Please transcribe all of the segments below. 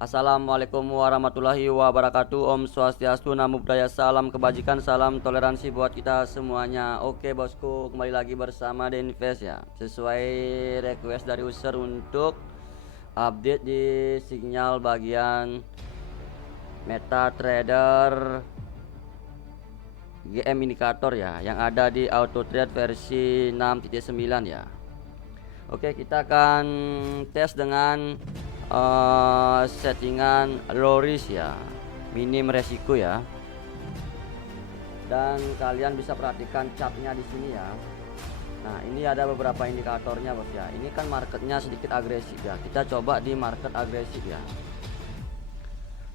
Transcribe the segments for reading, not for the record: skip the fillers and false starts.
Assalamualaikum warahmatullahi wabarakatuh. Om Swastiastu, Namo Buddhaya, salam kebajikan, salam toleransi buat kita semuanya. Oke bosku, kembali lagi bersama Denves ya. Sesuai request dari user untuk update di sinyal bagian MetaTrader GM indikator ya, yang ada di AutoTrade versi 6.9 ya. Oke, kita akan tes dengan settingan low risk ya, minim resiko ya. Dan kalian bisa perhatikan chartnya di sini ya. Nah, ini ada beberapa indikatornya bos ya. Ini kan marketnya sedikit agresif ya. Kita coba di market agresif ya.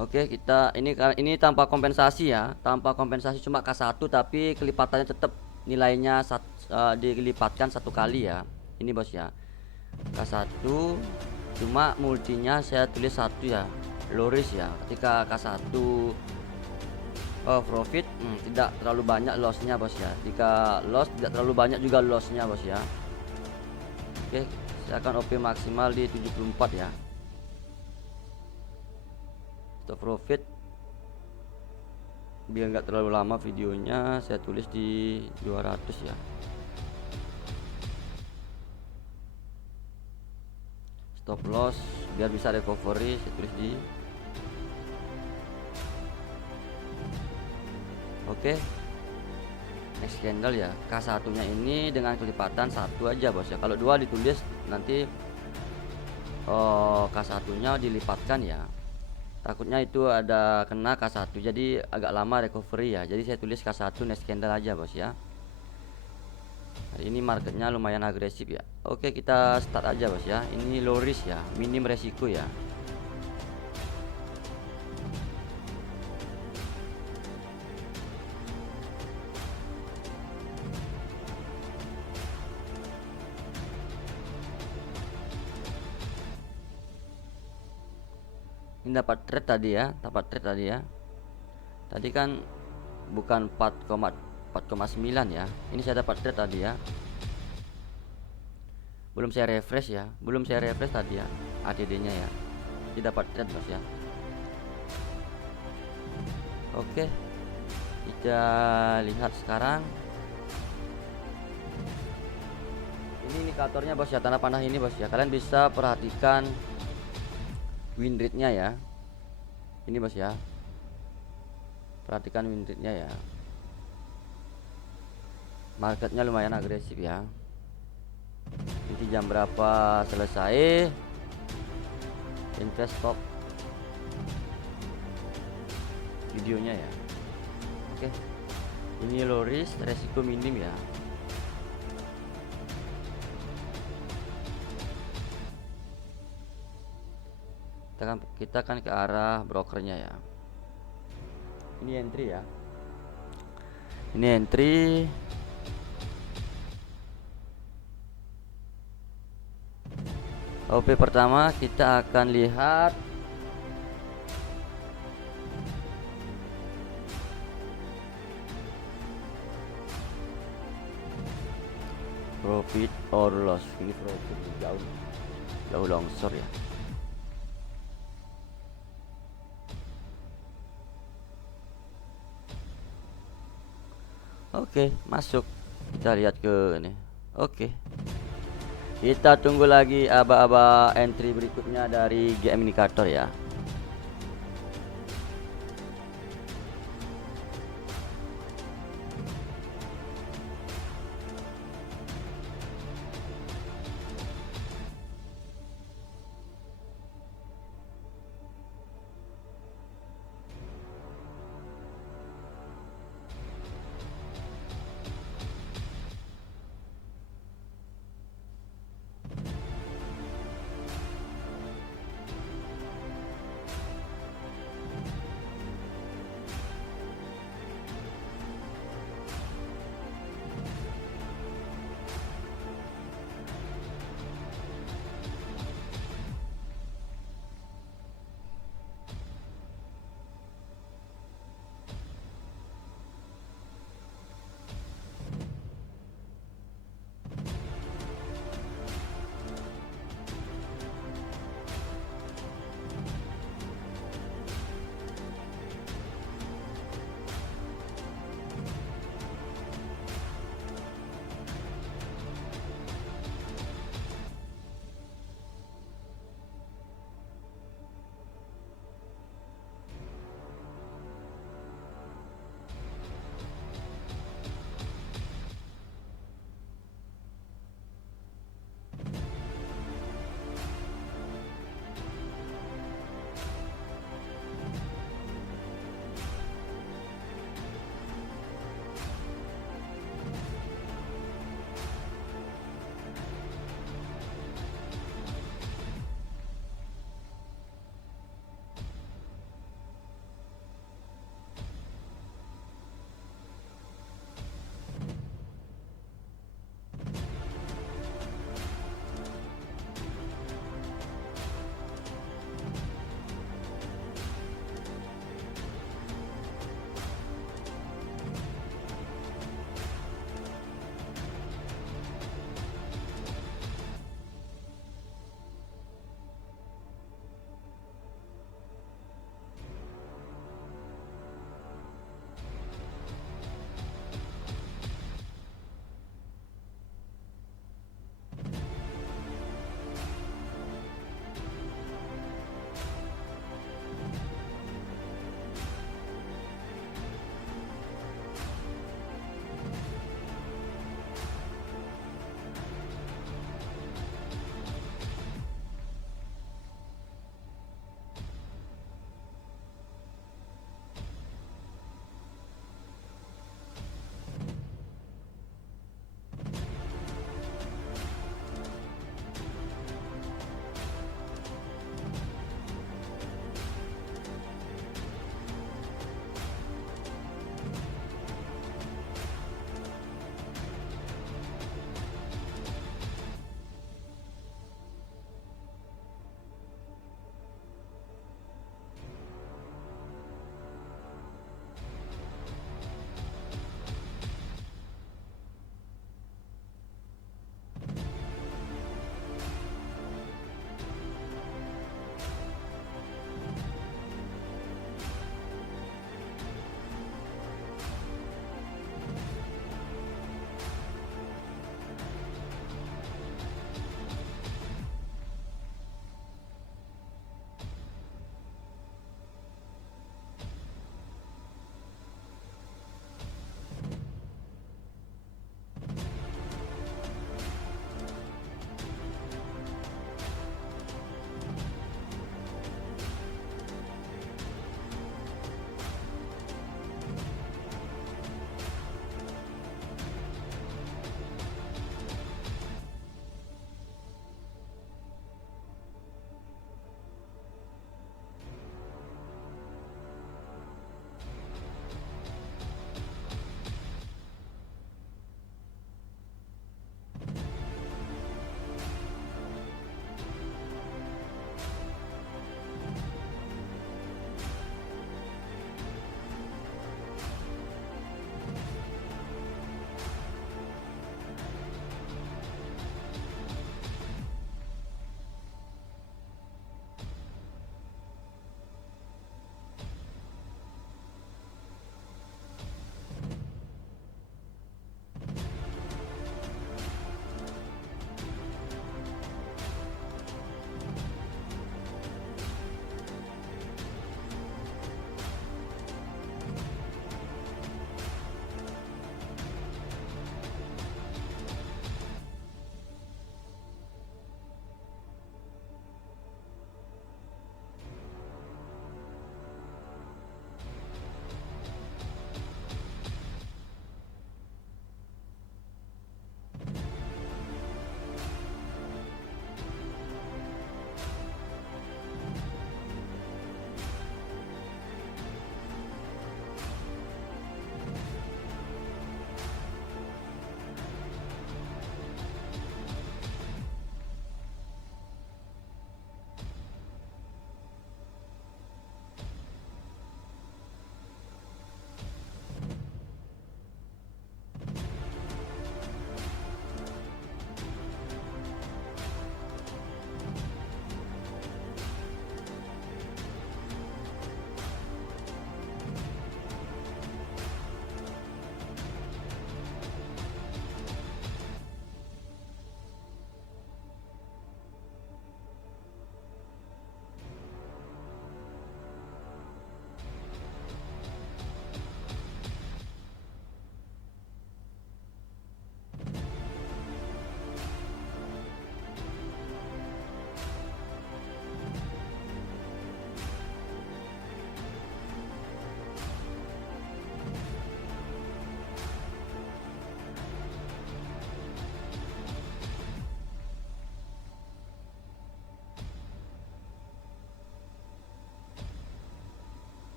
Oke, kita ini tanpa kompensasi ya, tanpa kompensasi, cuma K1 tapi kelipatannya tetap nilainya dilipatkan satu kali ya. Ini bos ya, K1 cuma multinya saya tulis satu ya, low risk ya. Ketika K1 profit tidak terlalu banyak lossnya bos ya. Jika loss tidak terlalu banyak juga lossnya bos ya. Oke, saya akan OP maksimal di 74 ya. Stop profit biar nggak terlalu lama videonya, saya tulis di 200 ya. Stop loss biar bisa recovery, saya tulis di oke. Next candle ya, K1 nya ini dengan kelipatan satu aja bos ya. Kalau dua ditulis nanti K1 nya dilipatkan ya, takutnya itu ada kena K1 jadi agak lama recovery ya. Jadi saya tulis K1 next candle aja bos ya. Hari ini marketnya lumayan agresif ya. Oke, kita start aja bos ya. Ini low risk ya, minim resiko ya. Ini dapat trade tadi ya, tadi kan bukan 4,9 ya. Ini saya dapat trade tadi ya. Belum saya refresh tadi ya, ATD-nya ya. Ini dapat trade bos ya. Oke, kita lihat sekarang. Ini indikatornya bos ya, tanda panah ini bos ya. Kalian bisa perhatikan win rate-nya ya. Ini bos ya, perhatikan win rate-nya ya. Marketnya lumayan agresif ya. Nanti jam berapa selesai, invest stop videonya ya. Oke, ini low risk, resiko minim ya. Kita kan ke arah brokernya ya. Ini entry ya, ini entry. OP pertama kita akan lihat profit or loss. Ini profit jauh longsor ya. Oke, masuk. Kita lihat ke ini. Oke, kita tunggu lagi aba-aba entry berikutnya dari GM indikator ya.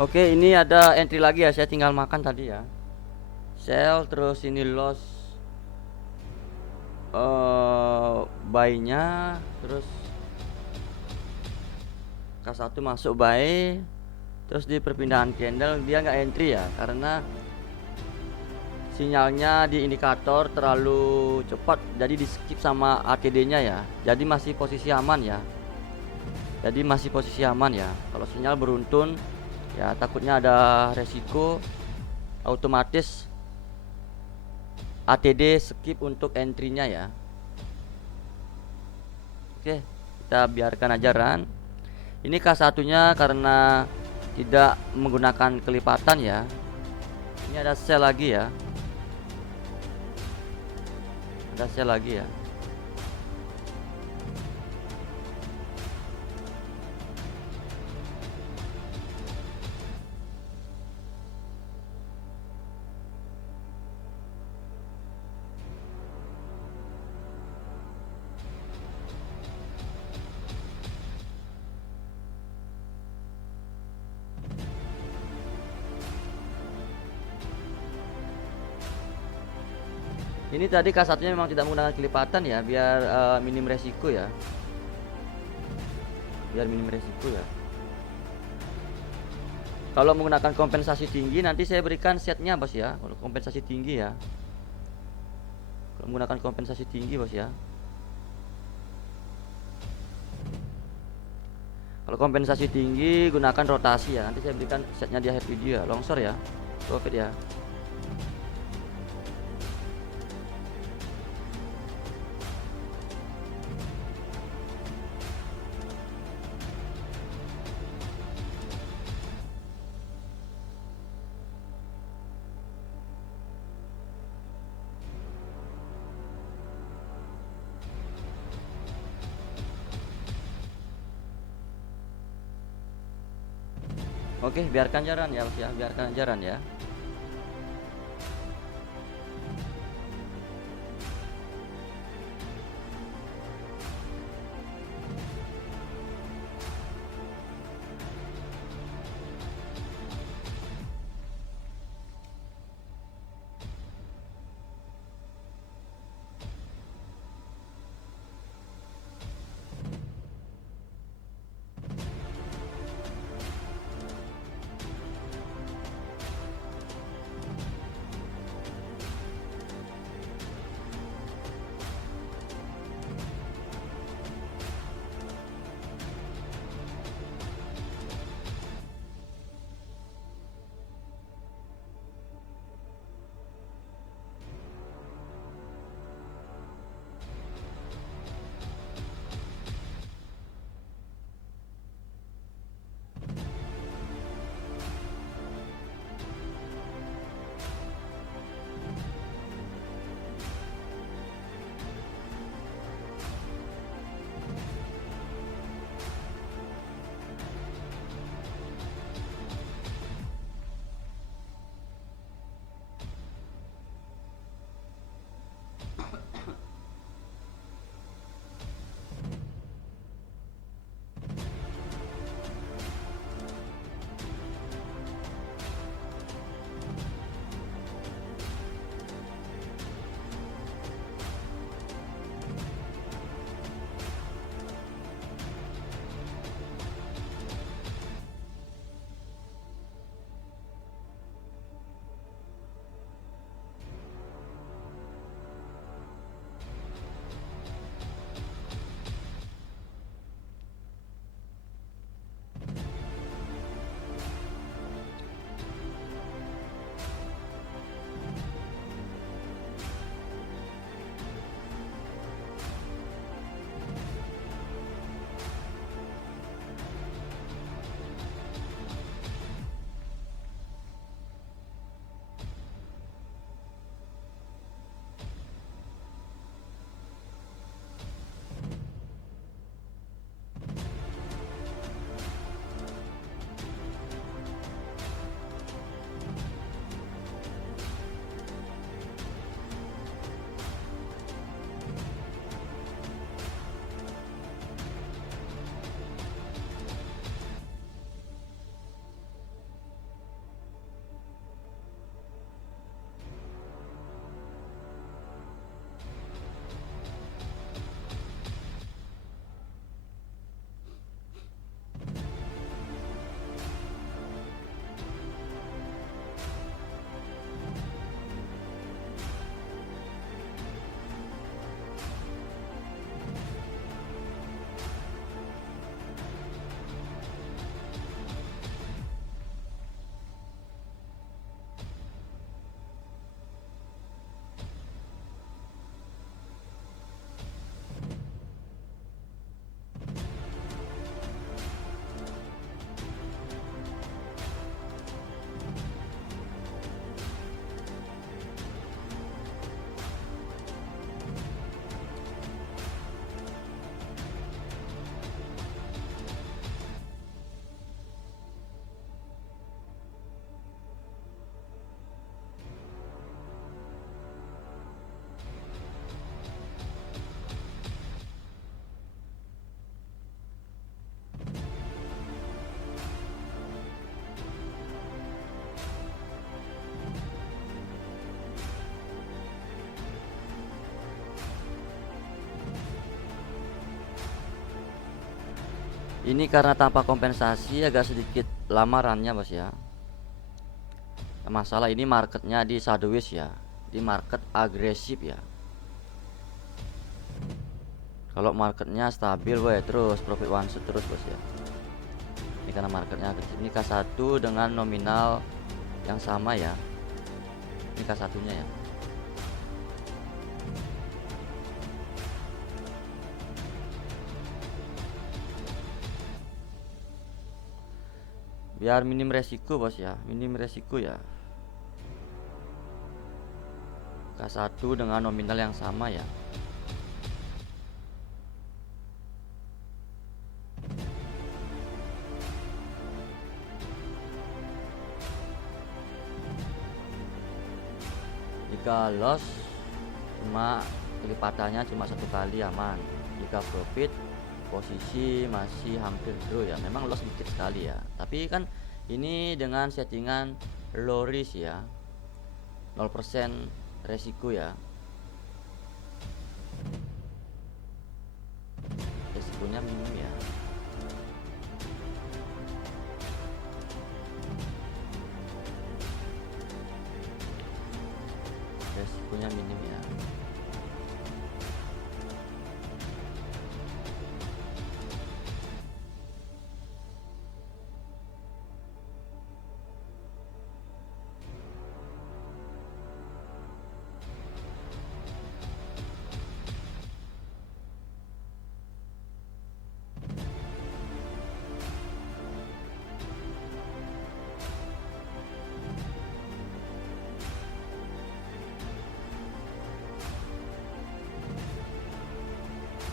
Oke, ini ada entry lagi ya, saya tinggal makan tadi ya. Sell, terus ini loss buy-nya, terus K1 masuk buy, terus di perpindahan candle dia nggak entry ya, karena sinyalnya di indikator terlalu cepat, jadi di skip sama ATD-nya ya. Jadi masih posisi aman ya. Kalau sinyal beruntun ya takutnya ada resiko, otomatis ATD skip untuk entry-nya ya. Oke, kita biarkan aja run. Ini K1 nya karena tidak menggunakan kelipatan ya. Ini ada sell lagi ya. Ini tadi K1 nya memang tidak menggunakan kelipatan ya, biar minim resiko ya. Kalau menggunakan kompensasi tinggi nanti saya berikan setnya bos ya. Kalau kompensasi tinggi ya. Kalau kompensasi tinggi gunakan rotasi ya. Nanti saya berikan setnya di akhir video ya. Longsor ya, profit ya. Oke, biarkan jalan ya bos ya, biarkan jalan ya. Ini karena tanpa kompensasi agak sedikit lama runnya bos ya. Masalah ini marketnya di sideways ya, di market agresif ya. Kalau marketnya stabil boy, terus profit one shot terus bos ya. Ini karena marketnya agresif. Ini K1 dengan nominal yang sama ya. Ini K1 nya ya. Biar minim resiko bos ya, minim resiko ya. K1 dengan nominal yang sama ya. Jika loss cuma kelipatannya cuma 1 kali aman. Jika profit posisi masih hampir zero ya. Memang loss sedikit sekali ya, tapi kan ini dengan settingan low risk ya, 0% resiko ya. Resikonya minim ya. Resikonya minim ya.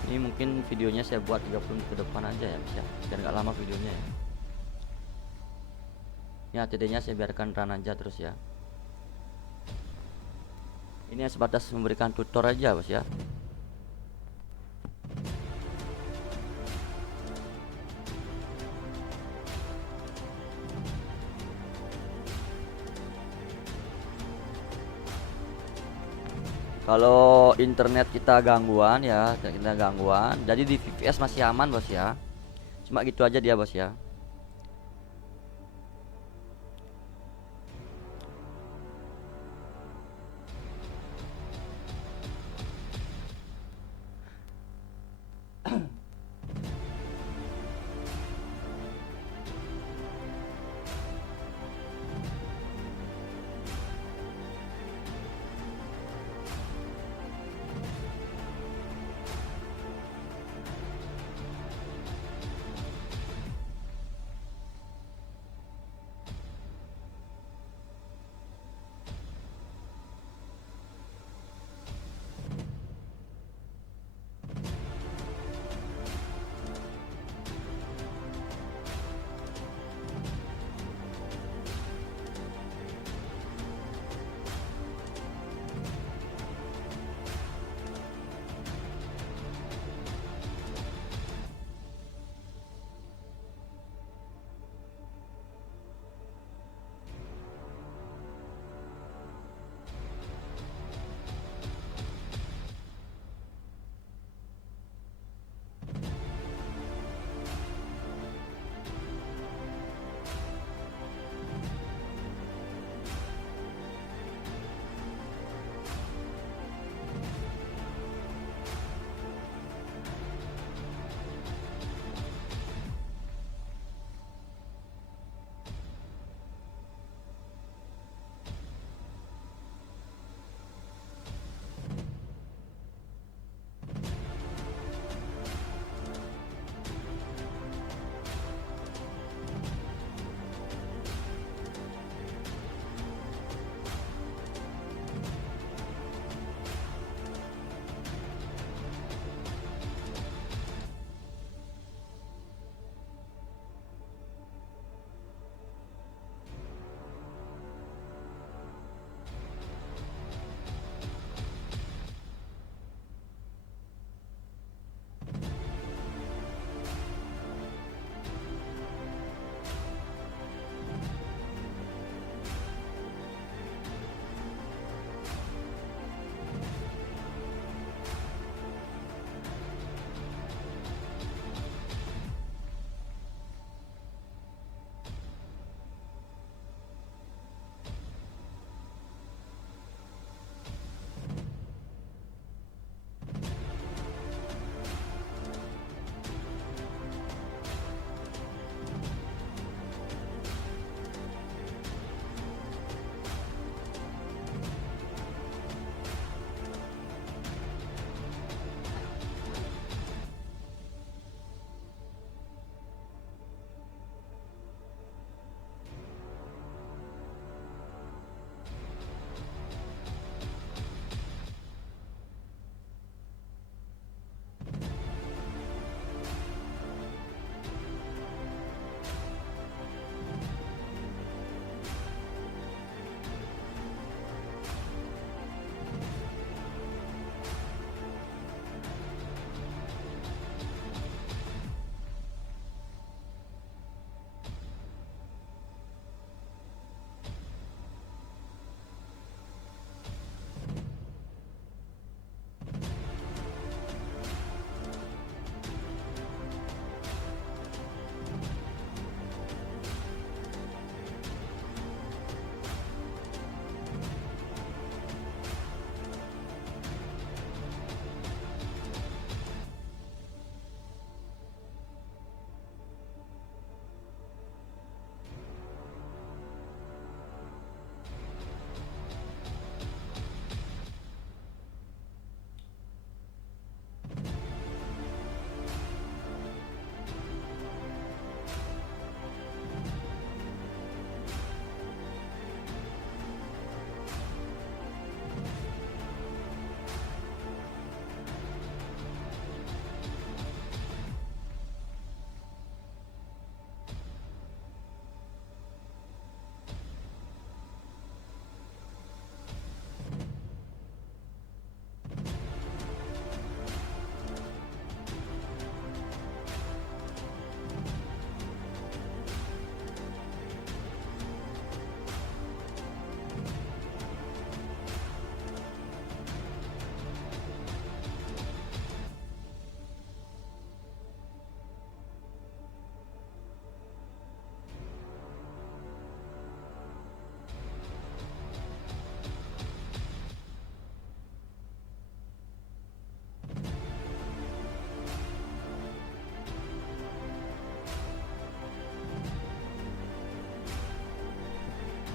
Ini mungkin videonya saya buat 30 menit ke depan aja ya, bisa biar nggak lama videonya ya. Ini ATD nya saya biarkan run aja terus ya. Ini sebatas memberikan tutor aja bos ya. Kalau internet kita gangguan ya, jadi di VPS masih aman bos ya. Cuma gitu aja dia bos ya.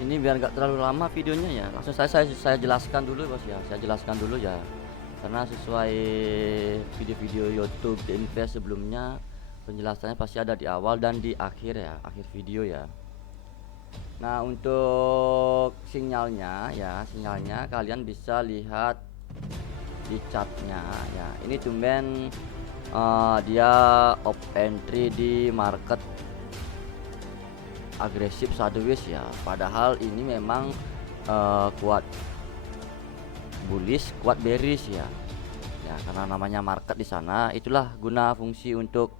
Ini biar nggak terlalu lama videonya ya, langsung saya jelaskan dulu bos ya, saya jelaskan dulu ya, karena sesuai video-video YouTube di Invest sebelumnya, penjelasannya pasti ada di awal dan di akhir ya, akhir video ya. Nah untuk sinyalnya ya, sinyalnya kalian bisa lihat di chartnya ya. Ini tumben dia op entry di market agresif sideways ya, padahal ini memang kuat bullish kuat bearish ya. Ya karena namanya market di sana, itulah guna fungsi untuk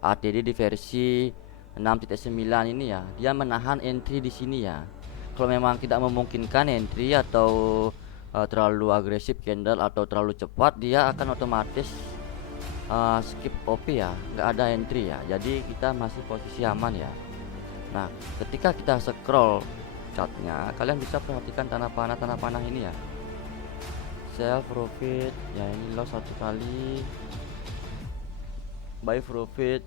ATD di versi 6.9 ini ya, dia menahan entry di sini ya. Kalau memang tidak memungkinkan entry atau terlalu agresif candle atau terlalu cepat, dia akan otomatis skip OP ya, nggak ada entry ya, jadi kita masih posisi aman ya. Nah ketika kita scroll chartnya, kalian bisa perhatikan tanah panah ini ya, sell profit ya, ini loss satu kali, buy profit,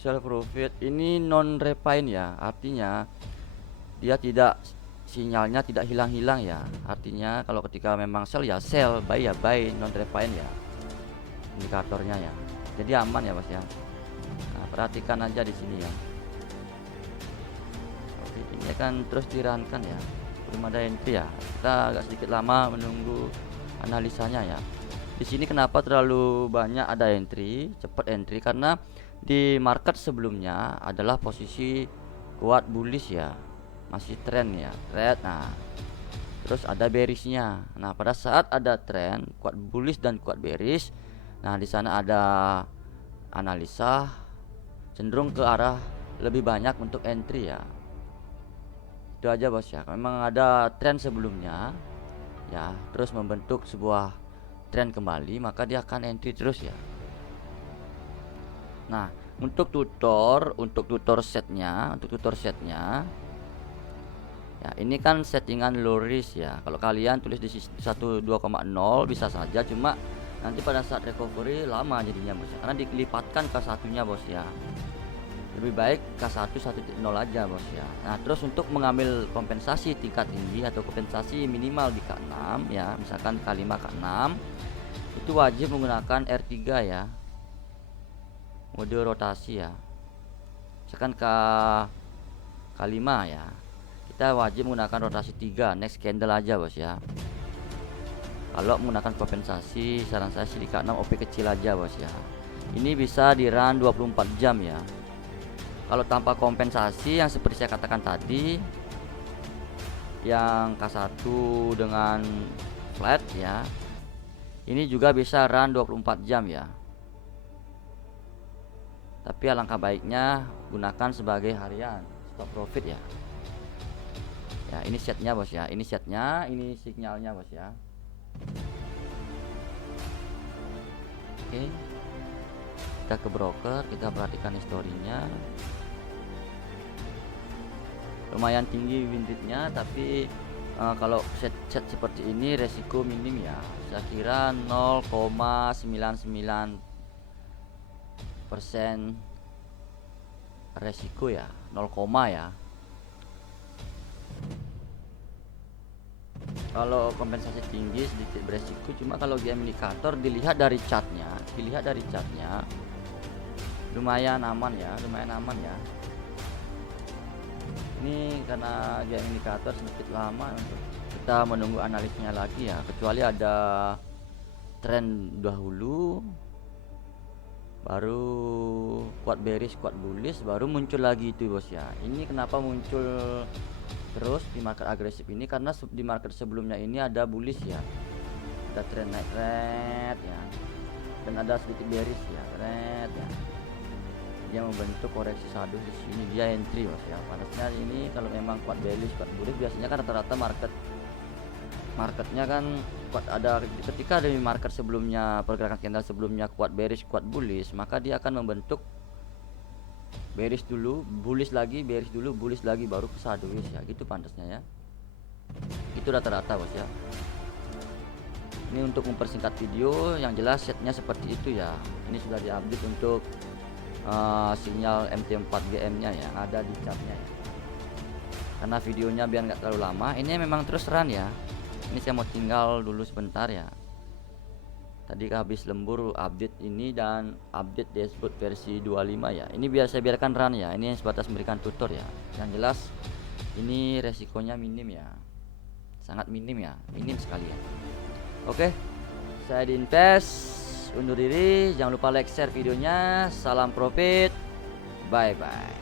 sell profit, ini non refine ya, artinya dia tidak, sinyalnya tidak hilang-hilang ya, artinya kalau ketika memang sell ya sell, buy ya buy, non refine ya indikatornya ya, jadi aman ya bos ya. Nah perhatikan aja di sini ya. Oke, ini akan terus dirahankan ya, belum ada entry ya, kita agak sedikit lama menunggu analisanya ya. Di sini kenapa terlalu banyak ada entry, cepat entry, karena di market sebelumnya adalah posisi kuat bullish ya, masih tren ya, red. Nah terus ada bearishnya. Nah pada saat ada tren kuat bullish dan kuat bearish, nah di sana ada analisa cenderung ke arah lebih banyak untuk entry ya. Itu aja bos ya, memang ada tren sebelumnya ya, terus membentuk sebuah tren kembali, maka dia akan entry terus ya. Nah untuk tutor setnya ya, ini kan settingan low risk ya, kalau kalian tulis di 12,0 bisa saja, cuma nanti pada saat recovery lama jadinya bos ya, karena dilipatkan ke satunya bos ya. Lebih baik K1 1.0 aja bos ya. Nah terus untuk mengambil kompensasi tingkat tinggi atau kompensasi minimal di K6 ya, misalkan K5 K6, itu wajib menggunakan R3 ya, mode rotasi ya. Misalkan K5 ya, kita wajib menggunakan rotasi 3 next candle aja bos ya. Kalau menggunakan kompensasi, saran saya sih di K6 OP kecil aja bos ya. Ini bisa di run 24 jam ya. Kalau tanpa kompensasi yang seperti saya katakan tadi, yang K1 dengan flat ya, ini juga bisa run 24 jam ya. Tapi alangkah baiknya gunakan sebagai harian stop profit ya. Ya ini setnya bos ya, ini setnya, ini sinyalnya bos ya. Oke, kita ke broker, kita perhatikan historinya. Lumayan tinggi win rate-nya, tapi kalau set seperti ini resiko minim ya, saya kira 0,99% resiko ya, 0, ya. Kalau kompensasi tinggi sedikit beresiko, cuma kalau game indikator dilihat dari chartnya, lumayan aman ya, Ini karena game indikator sedikit lama untuk kita menunggu analisnya lagi ya, kecuali ada tren dahulu baru kuat bearish kuat bullish baru muncul lagi itu bos ya. Ini kenapa muncul terus di market agresif ini, karena di market sebelumnya ini ada bullish ya, ada tren naik red ya, dan ada sedikit bearish ya, red ya, dia membentuk koreksi shadow di sini, dia entry bos ya. Panasnya ini kalau memang kuat bearish kuat bullish, biasanya kan rata-rata marketnya kan kuat, ada ketika dari market sebelumnya, pergerakan candle sebelumnya kuat bearish kuat bullish, maka dia akan membentuk bearish dulu bullish lagi, bearish dulu bullish lagi, baru ke sideways ya, gitu pantasnya ya. Itu rata-rata bos ya. Ini untuk mempersingkat video, yang jelas setnya seperti itu ya. Ini sudah diupdate untuk sinyal MT4 GM nya ya, ada di chartnya ya. karena videonya biar nggak terlalu lama. Ini memang terus run ya. Ini saya mau tinggal dulu sebentar ya. Tadi habis lembur update ini dan update dashboard versi 25 ya. Ini biar saya biarkan run ya. Ini sebatas memberikan tutor ya. Yang jelas ini resikonya minim ya. Sangat minim ya, minim sekali ya. Oke, saya Dinves undur diri. Jangan lupa like, share videonya. Salam profit. Bye bye.